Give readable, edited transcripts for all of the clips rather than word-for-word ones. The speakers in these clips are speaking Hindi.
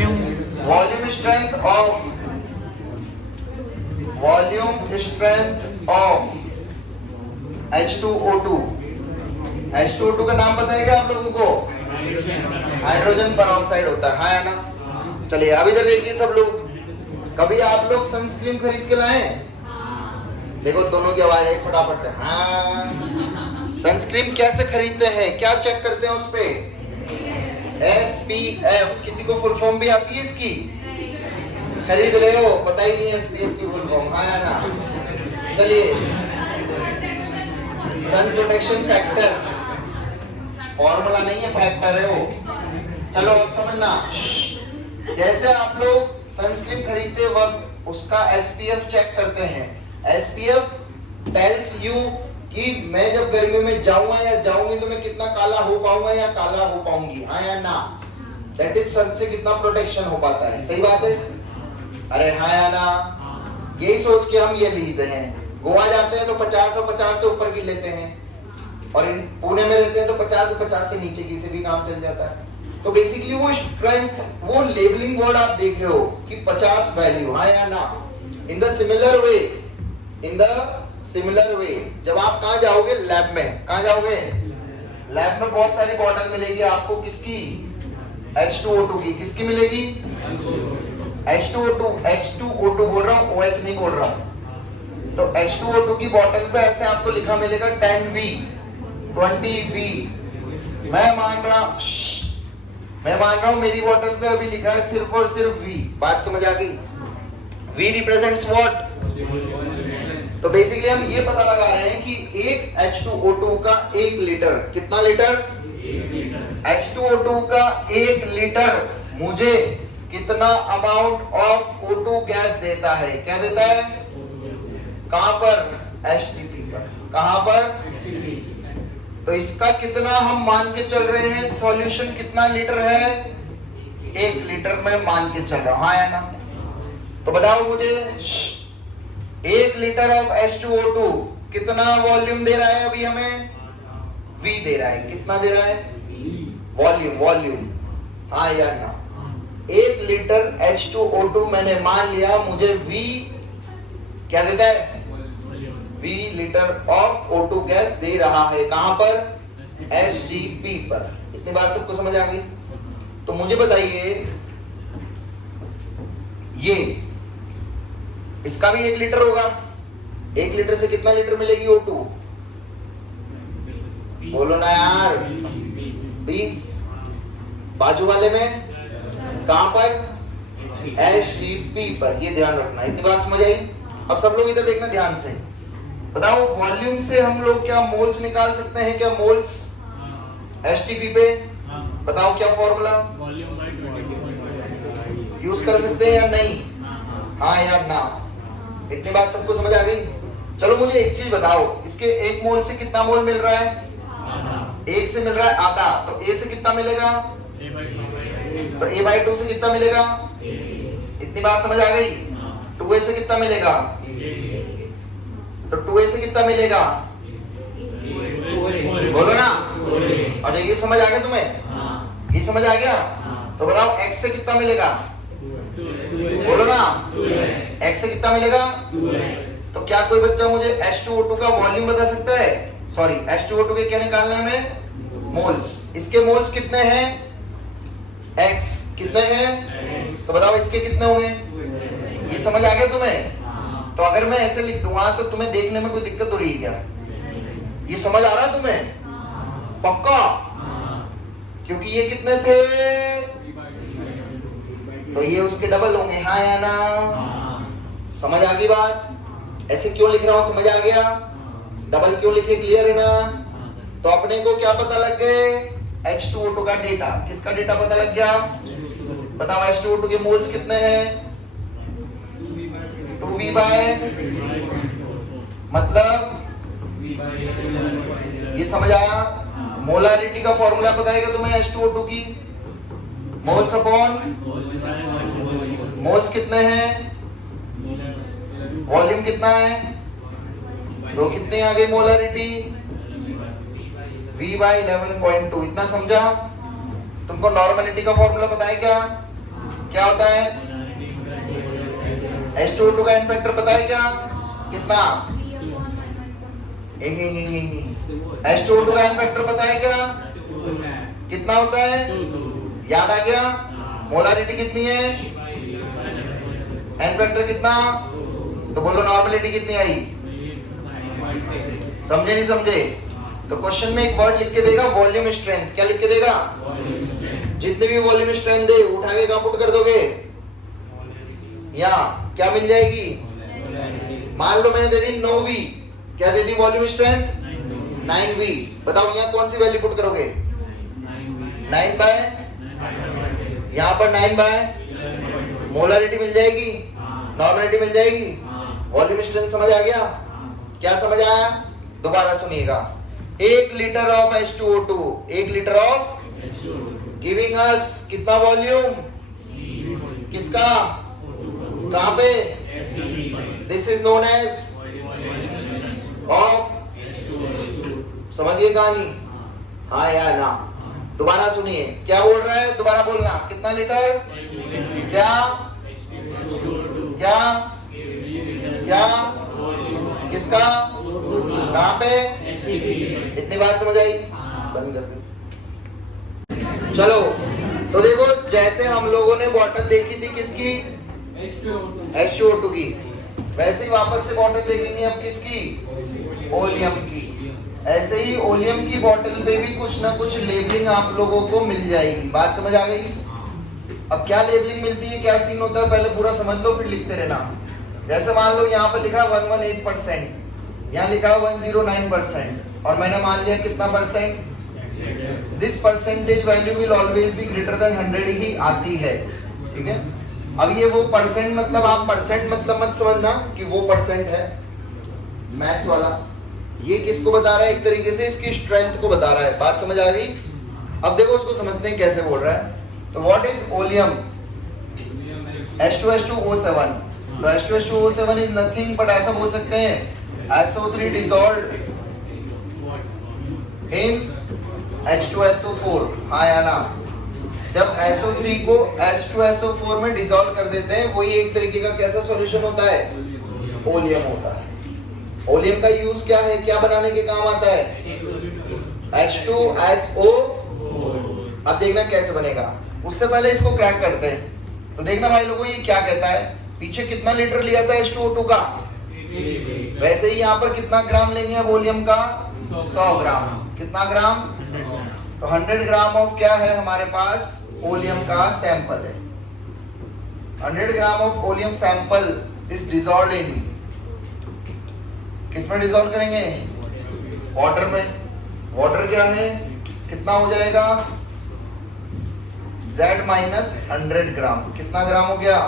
Volume strength of H2O2। H2O2 का नाम पता है क्या आप लोगों को? हाइड्रोजन परऑक्साइड होता है, हाँ या ना? चलिए अब इधर देखिए सब लोग, कभी आप लोग सनस्क्रीन खरीद के लाए? देखो दोनों की आवाज आई फटाफट से, हाँ। सनस्क्रीन कैसे खरीदते हैं, क्या चेक करते हैं उस पे? SPF। किसी को फुल फॉर्म भी आती है इसकी? खरीद रहे हो, पता ही नहीं है SPF की फुल फॉर्म, हाँ या ना? चलिए, सन प्रोटेक्शन फैक्टर, फॉर्मूला नहीं है, फैक्टर है वो। चलो अब समझना, जैसे आप लोग सनस्क्रीन खरीदते वक्त उसका SPF चेक करते हैं। SPF टेल्स यू कि मैं जब गर्मियों में जाऊंगा या जाऊंगी तो मैं कितना काला हो पाऊंगा या काला हो पाऊंगी, हाँ या ना? दैट इज सन से कितना प्रोटेक्शन हो पाता है, सही बात है? अरे हाँ या ना? यही सोच के हम ये लेते हैं। गोवा जाते हैं तो 50 और 50 से ऊपर की लेते हैं, और पुणे में रहते हैं तो 50 और 50 से नीचे की से भी काम चल जाता है। तो बेसिकली वो स्ट्रेंथ, वो लेबलिंग वर्ड आप देख रहे हो कि 50 वैल्यू, हाँ या ना? इन द सिमिलर वे जब आप कहाँ जाओगे? लैब में। कहाँ जाओगे? लैब में बहुत सारी बॉटल मिलेगी आपको, किसकी? H2O2 की। किसकी मिलेगी? H2O2 बोल रहा हूँ, OH नहीं बोल रहा हूँ। तो H2O2 की बॉटल पे ऐसे आपको लिखा मिलेगा 10V, 20V। मैं मान रहा हूँ मेरी बॉटल पे अभी लिखा है सिर्फ और सिर्फ V। बात समझ आ गई? V represents what? तो बेसिकली हम ये पता लगा रहे हैं कि एक H2O2 का 1 लीटर, कितना लीटर? H2O2 का 1 लीटर मुझे कितना अमाउंट ऑफ O2 गैस देता है? क्या देता है? कहां पर? HTP पर। कहां पर? तो इसका कितना हम मान के चल रहे हैं? सॉल्यूशन कितना लीटर है? 1 लीटर में मान के चल रहा हूं, हाँ या ना? तो बताओ मुझे, 1 लीटर ऑफ H2O2 कितना वॉल्यूम दे रहा है अभी हमें? V दे रहा है। कितना दे रहा है? वॉल्यूम, हाँ या ना? 1 लीटर H2O2 मैंने मान लिया मुझे V क्या देता है? V litre of O2 gas दे रहा है। कहां पर? HTP पर। इतनी बात सबको समझ आ गई? तो मुझे बताइए, ये इसका भी 1 लीटर होगा। 1 लीटर से कितना लीटर मिलेगी O2? बोलो ना यार, 20। बाजू वाले में कहां पर? HTP पर। ये ध्यान रखना। इतनी बात समझ आई? अब सब लोग इधर देखना ध्यान से। बताओ, वॉल्यूम से हम लोग क्या मोल्स निकाल सकते हैं? क्या मोल्स HTP पे? बताओ क्या फॉर्मूला यूज कर सकते हैं या नहीं? हाँ या ना? इतनी बात सबको समझ आ गई? चलो मुझे एक चीज बताओ, इसके 1 मोल से कितना मोल मिल रहा है? 1 से मिल रहा है आधा। तो A से कितना मिलेगा? तो A/2 से कितना मिलेगा? इतनी बात समझ आ गई? 2A से कितना मिलेगा? तो 2A से कितना मिलेगा? बोलो ना। अच्छा, ये समझ आ गया तुम्हें? ये समझ आ गया? तो बताओ X से कितना मिलेगा? बोलो ना। X से कितना मिलेगा? तो क्या कोई बच्चा मुझे H2O2 का वॉल्यूम बता सकता है? सॉरी, H2O2 के क्या निकालना है हमें? मोल्स। इसके मोल्स कितने हैं? X कितने हैं? तो बताओ इसके कितने होंगे? ये समझ आ गया तुम्हें? तो अगर मैं ऐसे लिख दूंगा तो तुम्हें देखने में कोई दिक्कत हो रही है क्या? ये समझ आ रहा है तुम्हें? पक्का? क्योंकि ये कितने थे? तो ये उसके डबल होंगे, हाँ या ना? समझ आ गई बात? ऐसे क्यों लिख रहा हूं, समझ आ गया? डबल क्यों लिखे, क्लियर है ना? तो अपने को क्या पता लग गए? H2O2 का डेटा। किसका डेटा पता लग गया? बताओ H2O2 के मोल्स कितने हैं? 2V बाय, मतलब ये समझ आया? मोलारिटी का फॉर्मूला पता है क्या तुम्हें H2O2 की? मोल्स अपॉन मोल्स कितने हैं? वॉल्यूम कितना है? दो कितने आ गई मोलारिटी? V by 11.2। इतना समझा? तुमको नॉर्मलिटी का फॉर्मूला पता है क्या? H2O2 का एन फैक्टर पता है क्या? कितना? H2O2 का एन फैक्टर पता है क्या? कितना होता है? याद आ गया? मोलारिटी कितनी है? एन फैक्टर कितना? तो बोलो नॉर्मलिटी कितनी आई? समझे नहीं समझे? तो क्वेश्चन में एक वर्ड लिख के देगा वॉल्यूम स्ट्रेंथ। क्या लिख के देगा? जितनी भी वॉल्यूम स्ट्रेंथ दे उठा के कहां पुट कर दोगे? या क्या मिल जाएगी? मान लो मैंने दे दी 9V, क्या दे दी वॉल्यूम स्ट्रेंथ? 9V। बताओ यहाँ कौन सी वैल्यू पुट करोगे? 9 बाय, यहाँ पर 9 बाय मोलारिटी मिल जाएगी, नॉर्मलिटी मिल जाएगी, वॉल्यूम स्ट्रेंथ समझ आ गया? क्या समझ आया? दोबारा सुनिएगा। 1 litre of H2O2, 1 litre of giving us कितना वॉल्यूम? किसका? कहां पे? This is known as of. समझिए कहानी? हाँ या ना? दोबारा सुनिए क्या बोल रहा है, दोबारा बोलना। कितना लीटर? क्या क्या क्या? किसका? कहां पे? इतनी बात समझ आई? बंद कर दो। चलो तो देखो, जैसे हम लोगों ने बॉटल देखी थी किसकी? H2O2 की, वैसे ही वापस से बॉटल देखेंगे अब किसकी? ओलियम की। ऐसे ही ओलियम की बॉटल पे भी कुछ ना कुछ लेबलिंग आप लोगों को मिल जाएगी। बात समझ आ गई? अब क्या लेबलिंग मिलती है, क्या सीन होता है, पहले पूरा समझ लो फिर लिखते रहना। जैसे मान लो यहाँ पर लिखा 118%, यहाँ लिखा 109%, और मैंने मान लिया कितना percent? This percentage value will always be greater than 100 ही आती है। ठीक है, अब ये वो परसेंट मतलब आप परसेंट मतलब मत समझना कि वो परसेंट है मैथ्स वाला। ये किसको बता रहा है? एक तरीके से इसकी स्ट्रेंथ को बता रहा है। बात समझ आ गई? अब देखो उसको समझते हैं कैसे बोल रहा है। तो व्हाट इज ओलियम? H2SO7। तो H2SO7 इज नथिंग बट ऐसा बोल सकते हैं SO3 dissolved in H2SO4। हाँ या ना? जब SO3 को H2SO4 में डिसॉल्व कर देते हैं, वही एक तरीके का कैसा सॉल्यूशन होता है? ओलियम होता है। ओलियम का यूज क्या है, क्या बनाने के काम आता है? H2SO। अब देखना कैसे बनेगा, उससे पहले इसको क्रैक करते हैं। तो देखना भाई लोगों, ये क्या कहता है, पीछे कितना लीटर लिया था H2O2 का, वैसे ही यहाँ पर कितना ग्राम लेंगे वॉल्यूम का? 100 ग्राम। कितना ग्राम? तो 100 ग्राम ऑफ क्या है हमारे पास? ओलियम का सैंपल है। 100 gram of oleum sample is dissolved इन, किसमें डिसॉल्व करेंगे? वाटर में। वाटर क्या है, कितना हो जाएगा? Z माइनस 100 ग्राम। कितना ग्राम हो गया?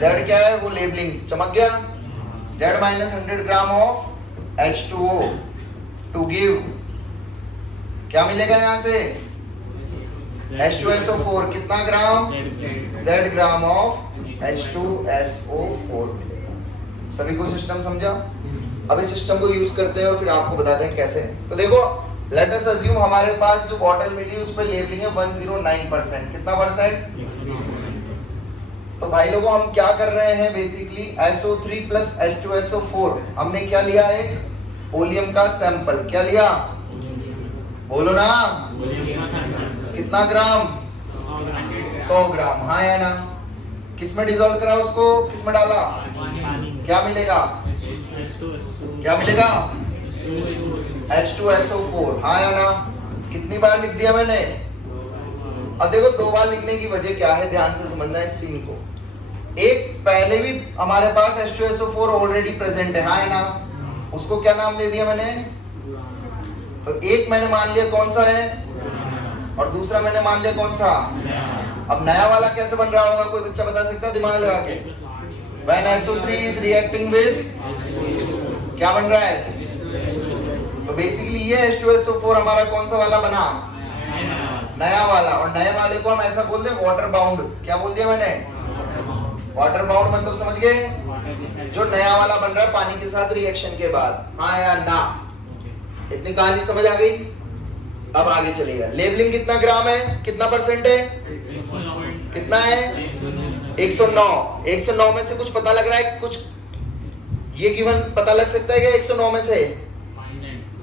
Z क्या है, वो लेबलिंग चमक गया। Z minus 100 gram of H2O to give, क्या मिलेगा यहाँ से? H2SO4। कितना ग्राम? Z ग्राम ऑफ H2SO4 मिलेगा। सभी को सिस्टम समझा? अब इस सिस्टम को यूज करते हैं और फिर आपको बताते हैं कैसे। तो देखो, लेट अस अज्यूम हमारे पास जो बॉटल मिली उस पर लेबलिंग है 109%। कितना परसेंट? तो भाई लोगों हम क्या कर रहे हैं, बेसिकली SO3 प्लस H2SO4 हमने क्या लिया? एक ओलियम का सैंपल। क्या लिया? बोलो ना, कितना ग्राम? 100 ग्राम। हाँ या ना? किसमें डिसॉल्व करा उसको, किसमें डाला? क्या मिलेगा? क्या मिलेगा? H2SO4। हाँ या ना? कितनी बार लिख दिया मैंने? अब देखो 2 बार लिखने की वजह क्या है, ध्यान से समझना इस सीन को। एक पहले भी हमारे पास H2SO4 ऑलरेडी प्रेजेंट है। हाँ या ना? उसको क्या नाम दे दिया मैंने? तो एक मैंने मान लिया कौन सा है, और दूसरा मैंने मान लिया कौन सा? अब नया वाला कैसे बन रहा होगा, कोई बच्चा बता सकता है दिमाग लगा के? When SO3 is reacting with, क्या बन रहा है? तो बेसिकली ये H2SO4 हमारा कौन सा वाला बना? नया वाला। और नए वाले को हम ऐसा बोल दे वाटर बाउंड। क्या बोल दिया मैंने? वाटर बाउंड मतलब समझ गए? जो नया वाला बन रहा है पानी के साथ रिएक्शन के बाद। हाँ या ना? इतनी कहानी समझ आ गई? अब आगे चलिएगा। लेबलिंग कितना ग्राम है, कितना परसेंट है? कितना है 109। 109 में से कुछ पता लग रहा है? कुछ ये गिवन पता लग सकता है क्या 109 में से?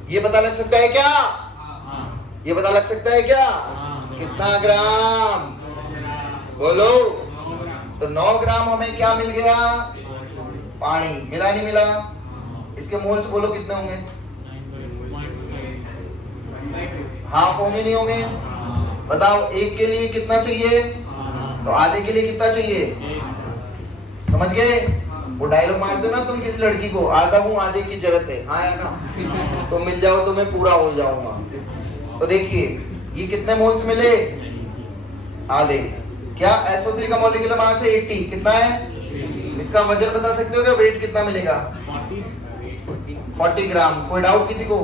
ये पता लग सकता है क्या? ये पता लग सकता है क्या? कितना ग्राम? बोलो। तो 9 ग्राम हमें क्या मिल गया? पानी। मिला नहीं मिला? इसके मोल्स बोलो कितने होंगे? हाफ होंगे नहीं होंगे? बताओ, एक के लिए कितना चाहिए? तो आधे के लिए कितना चाहिए? समझ गए? वो डायलॉग मारते हो ना तुम किसी लड़की को, आधा हूँ आधे की जरूरत है, हाँ या ना? तो मिल जाओ तो मैं पूरा हो जाऊंगा। तो देखिए ये कितने मोल्स मिले? आधे। क्या SO3 का मॉलिक्यूलर मास है 80? कितना है? इसका वजन बता सकते हो क्या? वेट कितना मिलेगा? 40 ग्राम। कोई डाउट किसी को?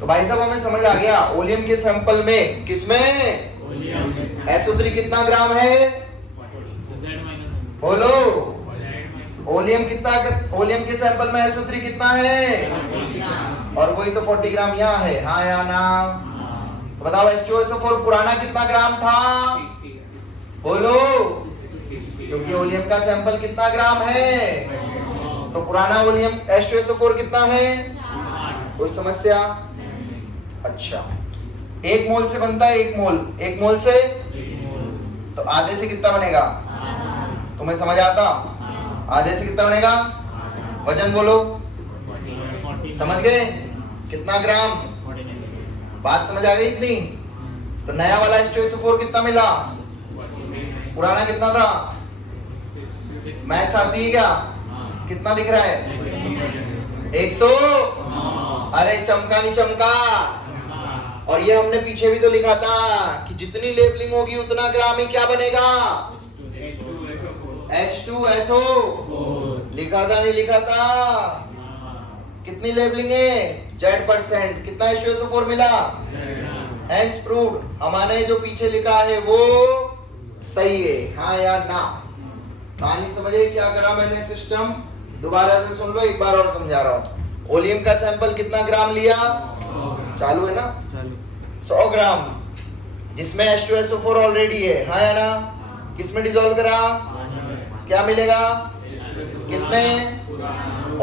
तो भाई साहब हमें समझ आ गया ओलियम के सैंपल में, किसमें? SO3 कितना ग्राम है? बोलो। ओलियम कितना? ओलियम के सैंपल में SO3 कितना है? और वही तो 40 ग्राम यहाँ है, हाँ या ना? तो बताओ H2SO4 पुराना कितना ग्राम था? बोलो। क्योंकि ओलियम का सैंपल कितना ग्राम है? तो पुराना ओलियम H2SO4 कितना है? कोई समस्या? अच्छा, 1 मोल से बनता है 1 मोल। 1 मोल से तो आधे से कितना बनेगा? तुम्हें समझ आता? आधे से कितना बनेगा? वजन बोलो। समझ गए? कितना ग्राम? बात समझ आ गई इतनी? तो नया वाला H2SO4 कितना मिला? पुराना कितना था? मैथ्स आती है क्या? कितना दिख रहा है? 100। अरे चमका नहीं चमका? और ये हमने पीछे भी तो लिखा था कि जितनी लेबलिंग होगी उतना ग्राम ही क्या बनेगा? H2SO। लिखा था नहीं लिखा था? कितनी लेबलिंग है? Z%। कितना H2SO4 मिला? Hence proved हमारे जो पीछे लिखा है वो सही है, हाँ या ना? कहानी समझे क्या करा मैंने? सिस्टम दोबारा से सुन लो, एक बार और समझा रहा हूँ। ओलियम का सैंपल कितना ग्राम लिया? चालू है ना? 100 ग्राम, जिसमें H2SO4 ऑलरेडी है, हाँ या ना? किसमें डिसॉल्व करा? क्या मिलेगा? कितने?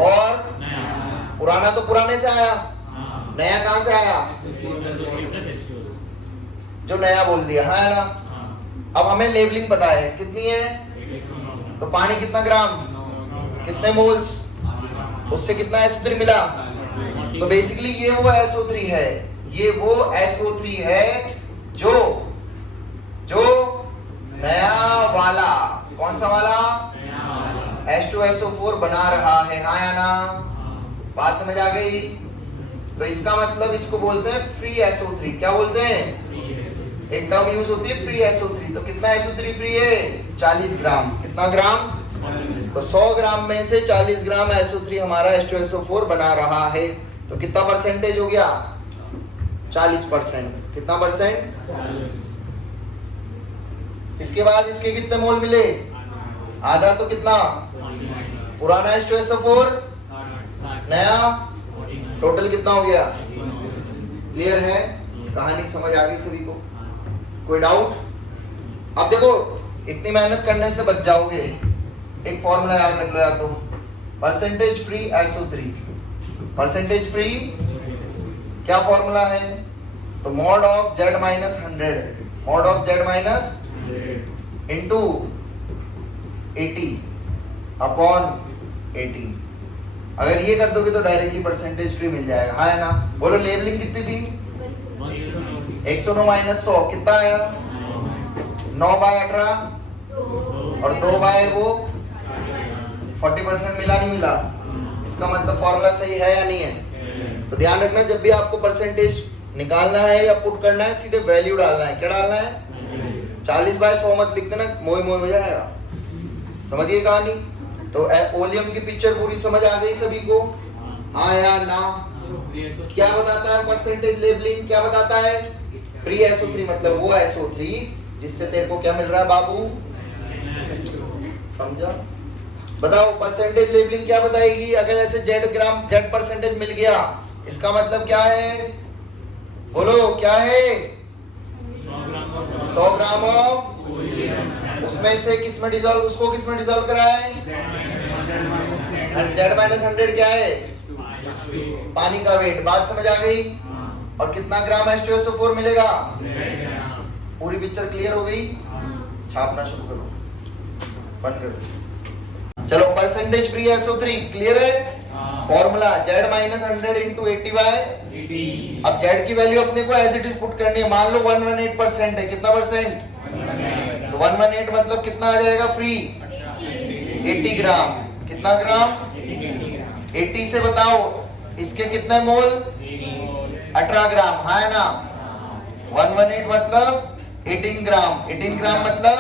और पुराना तो पुराने से आया, नया कहां से आया? जो नया बोल दिया, हाँ या ना? अब हमें लेबलिंग पता है कितनी है? तो पानी कितना ग्राम? कितने मोल्स? उससे कितना SO3 मिला? तो बेसिकली ये वो SO3 है, ये वो SO3 है जो नया वाला, कौन सा वाला? H2SO4 बना रहा है, हाँ या ना? बात समझ आ गई? तो इसका मतलब इसको बोलते हैं फ्री SO3। क्या बोलते हैं? एक टर्म यूज होती है फ्री SO3। तो कितना SO3 फ्री है? 40 ग्राम। कितना ग्राम? तो 100 ग्राम में से 40 ग्राम SO3 हमारा H2SO4 बना रहा है। तो कितना परसेंटेज हो गया? 40%। कितना परसेंट? इसके बाद इसके कितने मोल मिले? आधा। तो कितना? पुराना H2SO4, नया, टोटल कितना हो गया? क्लियर है? कहानी समझ आ गई सभी को? कोई डाउट? अब देखो, इतनी मेहनत करने से बच जाओगे। एक फॉर्मूला याद रख लो या तो, percentage free SO3। Percentage free क्या फॉर्मूला है? तो mod of Z minus 100, mod of Z minus into 80 upon 80। अगर ये कर दोगे तो डायरेक्टली परसेंटेज फ्री मिल जाएगा, हाँ है ना? बोलो लेबलिंग कितनी थी? 109 माइनस 100 कितना आया? 9/18 और 2/वो 40% मिला नहीं मिला? इसका मतलब फॉर्मूला सही है या नहीं है? तो ध्यान रखना, जब भी आपको परसेंटेज निकालना है या पुट करना है, सीधे वैल्यू डालना है। क्या डालना है? 40/100 मत लिख देना, मोह हो जाएगा। समझिए कहानी? तो ओलियम की पिक्चर पूरी समझ आ गई सभी को, हाँ या ना? क्या बताता है परसेंटेज लेबलिंग? क्या बताता है? फ्री SO3 मतलब वो SO3 जिससे तेरे को क्या मिल रहा है बाबू? समझा? बताओ परसेंटेज लेबलिंग क्या बताएगी? अगर ऐसे Z परसेंटेज मिल गया, इसका मतलब क्या है? बोलो क्या है? 100 ग्राम ऑफ उसमें से किस में डिसॉल्व, उसको किस में डिसॉल्व करा है? Z-100 क्या है? पानी का वेट। बात समझ आ गई? और कितना ग्राम H2SO4 मिलेगा? पूरी पिक्चर क्लियर हो गई? छापना शुरू करो, बंद करो। चलो परसेंटेज फ्री SO3 क्लियर है? Formula Z-100 into 80/80। अब Z की वैल्यू अपने को एज इट इज पुट करनी है। मान लो 118% है। कितना परसेंट? तो 118 मतलब कितना आ जाएगा फ्री? 80 ग्राम। कितना ग्राम? 80 से बताओ इसके कितने मोल? 18 ग्राम। हाँ है ना? 118 मतलब 18 ग्राम। 18 ग्राम मतलब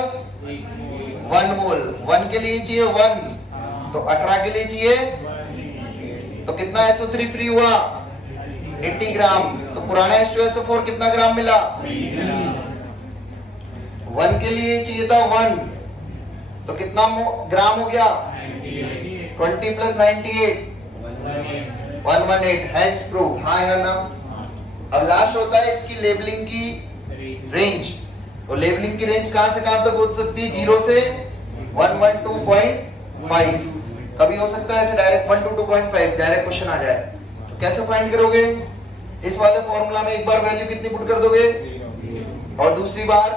1 मोल। 1 के लिए चाहिए 1, तो 18 के लिए चाहिए, तो कितना SO3 फ्री हुआ? 80 ग्राम। तो पुराना H2SO4 कितना ग्राम मिला? 1 के लिए चाहिए था 1, तो कितना ग्राम हो गया? 20 + 98 118। Hence prove. हाँ या ना? अब लास्ट होता है इसकी लेबलिंग की रेंज। तो लेबलिंग की रेंज कहां से कहां तक हो सकती है? 0 से 112.5। कभी हो सकता है ऐसे डायरेक्ट 122.5 डायरेक्ट क्वेश्चन आ जाए, तो कैसे फाइंड करोगे? इस वाले फॉर्मूला में एक बार वैल्यू कितनी पुट कर दोगे, और दूसरी बार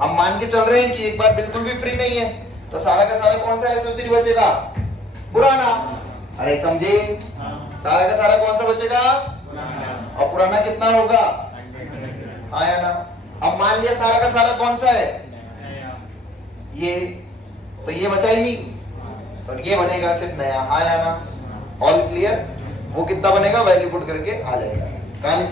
हम मान के चल रहे हैं कि एक बार बिल्कुल भी फ्री नहीं है, तो सारा का सारा कौन सा SO3 बचेगा? पुराना। अरे समझे? सारा का सारा कौन सा बचेगा? और पुराना कितना होगा? हाँ या ना? अब मान लिया सारा का सारा कौन सा है? ये, तो ये बचा ही नहीं, तो ये बनेगा सिर्फ नया। हाँ या ना? All clear? वो कितना बनेगा? वैल्यू पुट करके आ जाएगा। कहानी